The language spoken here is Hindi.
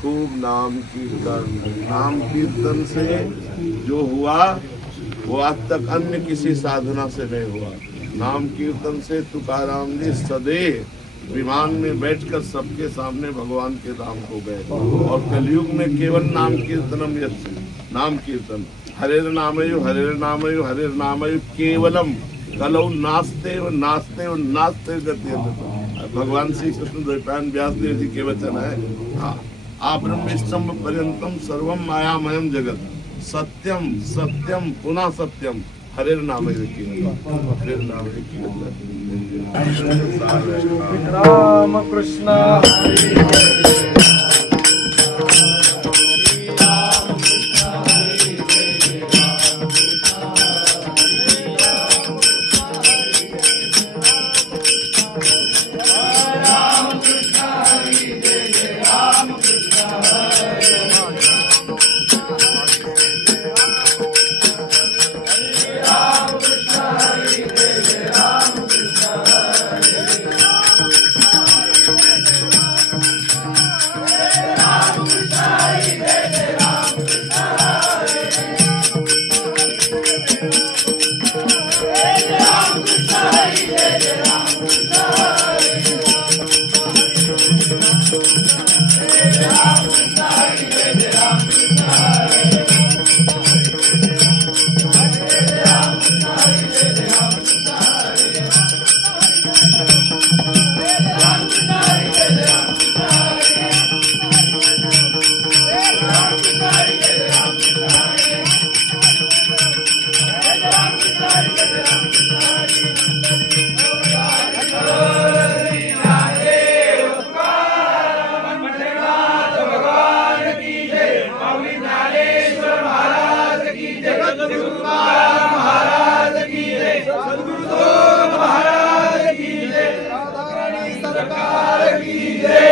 खूब नाम कीर्तन से जो हुआ वो आज तक अन्य किसी साधना से नहीं हुआ। नाम कीर्तन से तुकाराम जी सदैव विमान में बैठकर सबके सामने भगवान के धाम को गए। और कलयुग में केवल नाम कीर्तनम यस्य, नाम कीर्तन हरेर नामयु हरेर नामयु हरेर नामयु केवलम कलौ नास्ते व नास्ते व नास्ते गति। भगवान श्री कृष्ण द्वैपायन व्यास देव जी के वचन है। हाँ, आप ब्रह्मस्तंभ पर्यंतम सर्वम मायामयम जगत सत्यम सत्यम पुनः सत्यम हरेर नामयु केवलम हरेर नामयु केवलम। राम कृष्ण सरकार की जय।